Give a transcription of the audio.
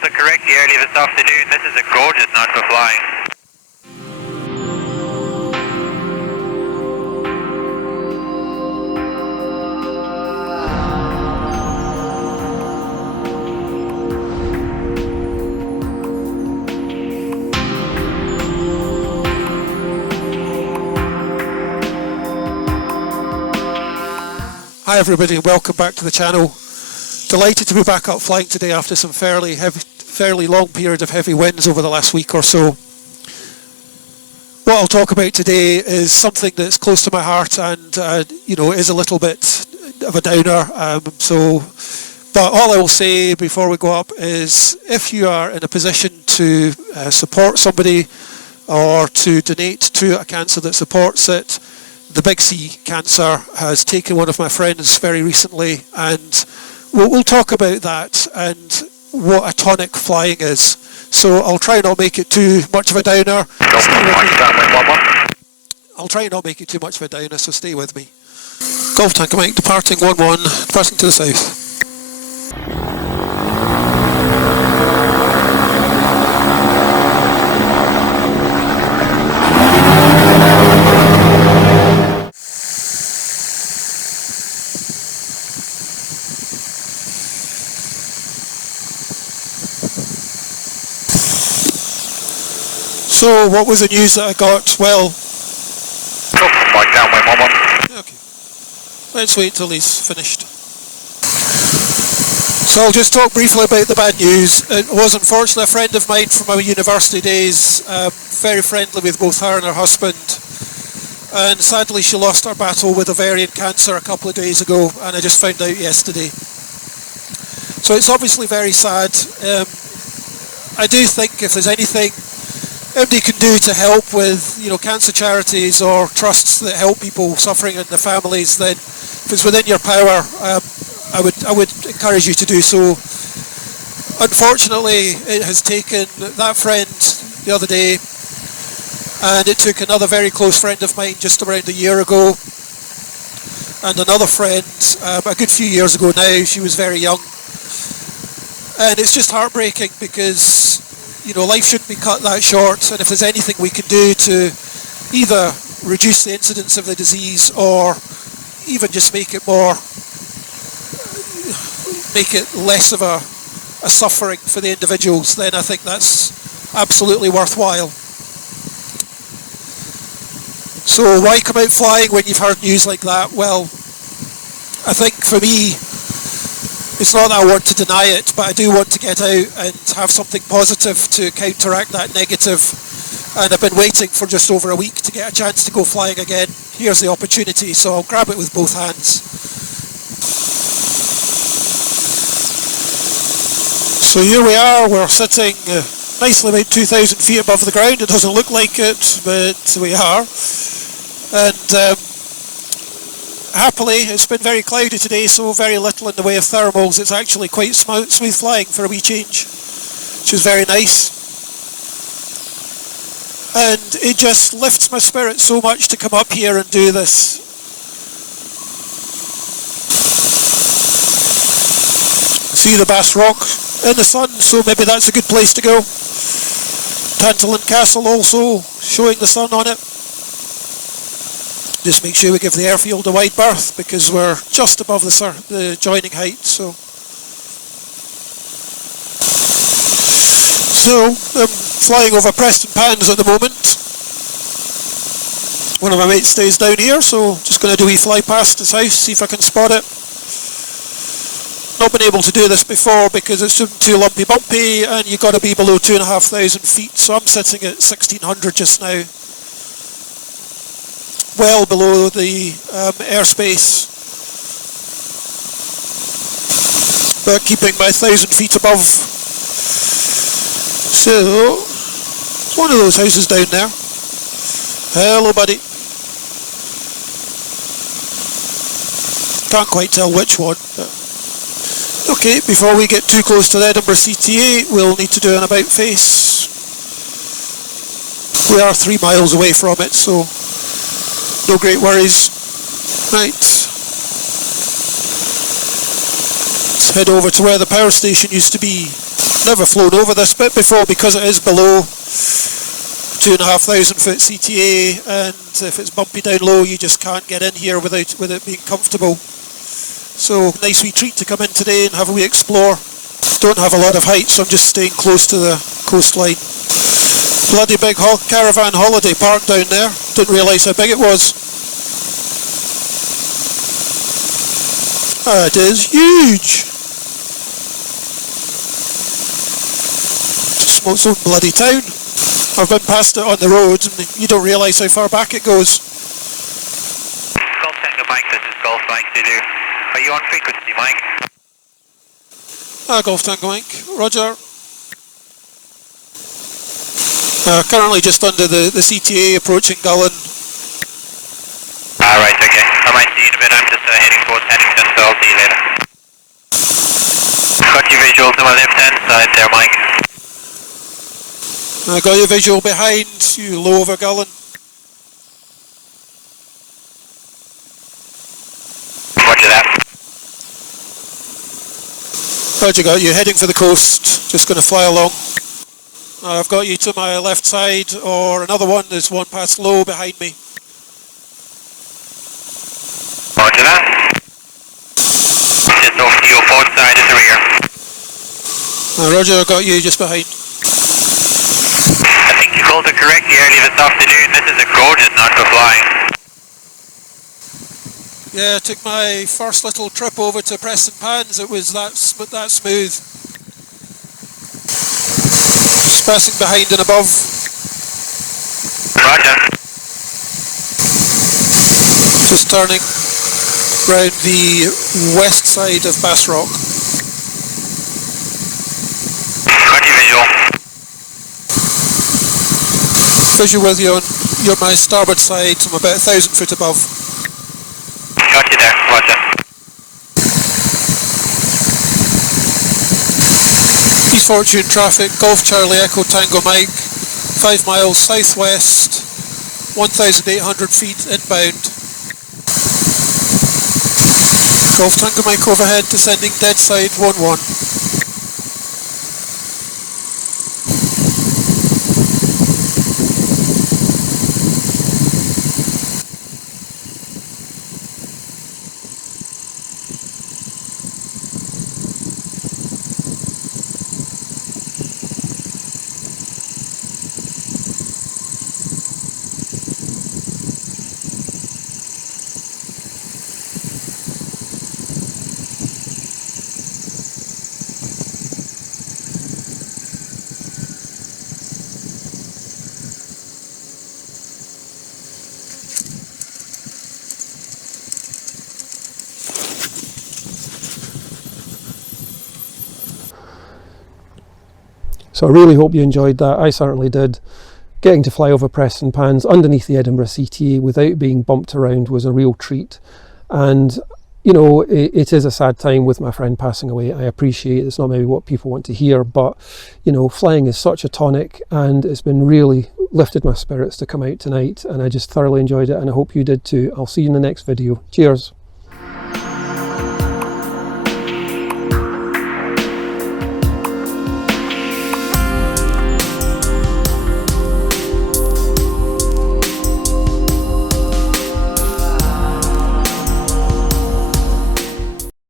to correct you early this afternoon. This is a gorgeous night for flying. Hi everybody, welcome back to the channel. Delighted to be back up flying today after some fairly long period of heavy winds over the last week or so. What I'll talk about today is something that's close to my heart and is a little bit of a downer. But all I will say before we go up is if you are in a position to support somebody or to donate to a cancer that supports it, the Big C cancer has taken one of my friends very recently, and we'll talk about that and what a tonic flying is. So I'll try not make it too much of a downer. I'll try not make it too much of a downer, so stay with me. Golf Tanker Mike departing 1-1, departing to the south. So, what was the news that I got? Well, okay. Let's wait till he's finished. So I'll just talk briefly about the bad news. It was unfortunately a friend of mine from our university days, very friendly with both her and her husband, and sadly she lost her battle with ovarian cancer a couple of days ago, and I just found out yesterday. So it's obviously very sad. I do think if there's anything anybody can do to help with, cancer charities or trusts that help people suffering and their families, then if it's within your power, I would encourage you to do so. Unfortunately, it has taken that friend the other day, and it took another very close friend of mine just around a year ago, and another friend a good few years ago now. She was very young, and it's just heartbreaking because life shouldn't be cut that short, and if there's anything we can do to either reduce the incidence of the disease or even just make it less of a suffering for the individuals, then I think that's absolutely worthwhile. So why come out flying when you've heard news like that? Well, I think for me, it's not that I want to deny it, but I do want to get out and have something positive to counteract that negative. And I've been waiting for just over a week to get a chance to go flying again. Here's the opportunity, so I'll grab it with both hands. So here we are, we're sitting nicely about 2,000 feet above the ground. It doesn't look like it, but we are. And happily, it's been very cloudy today, so very little in the way of thermals. It's actually quite smooth flying for a wee change, which is very nice. And it just lifts my spirit so much to come up here and do this. See the Bass Rock in the sun, so maybe that's a good place to go. Tantallon Castle also showing the sun on it. Just make sure we give the airfield a wide berth because we're just above the joining height. So I'm flying over Preston Pans at the moment. One of my mates stays down here, so just going to do a wee fly past his house, see if I can spot it. Not been able to do this before because it's too lumpy bumpy and you've got to be below 2,500 feet, so I'm sitting at 1,600 just now. Well below the airspace, but keeping my 1,000 feet above. So, it's one of those houses down there. Hello, buddy. Can't quite tell which one. But okay, before we get too close to the Edinburgh CTA, we'll need to do an about face. We are 3 miles away from it, so no great worries. Right. Let's head over to where the power station used to be. Never flown over this bit before because it is below 2,500 foot CTA, and if it's bumpy down low you just can't get in here with it being comfortable. So nice wee treat to come in today and have a wee explore. Don't have a lot of height, so I'm just staying close to the coastline. Bloody big caravan holiday park down there. Didn't realise how big it was. It is huge. Just its own bloody town. I've been past it on the road and you don't realise how far back it goes. Golf Tango Mike, this is Golf Mike Zulu. Are you on frequency, Mike? Golf Tango Mike, roger. Currently just under the CTA approaching Gullen. Right, okay. I might see you in a bit. I'm just heading towards Haddington, so I'll see you later. Got your visual to my left hand side there, Mike. I got your visual behind you, low over Gullen. Roger that. Roger, got you heading for the coast, just going to fly along. I've got you to my left side, or another one, there's one past low behind me. Roger that. Just off to your port side at the rear. Roger, got you just behind. I think you called it correctly earlier this afternoon. This is a gorgeous night for flying. Yeah, I took my first little trip over to Preston Pans. It was that smooth. Just passing behind and above. Roger. Just turning round the west side of Bass Rock. Got your visual. Visual with you on my starboard side. I'm about 1,000 foot above. Got you there, roger. East Fortune traffic, Golf Charlie Echo Tango Mike, 5 miles southwest, 1,800 feet inbound. Golf Tango Mike overhead, descending dead side 11. So I really hope you enjoyed that. I certainly did. Getting to fly over Preston Pans underneath the Edinburgh CTA without being bumped around was a real treat. And, you know, it is a sad time with my friend passing away. I appreciate it's not maybe what people want to hear, but, you know, flying is such a tonic and it's been really lifted my spirits to come out tonight. And I just thoroughly enjoyed it and I hope you did too. I'll see you in the next video. Cheers.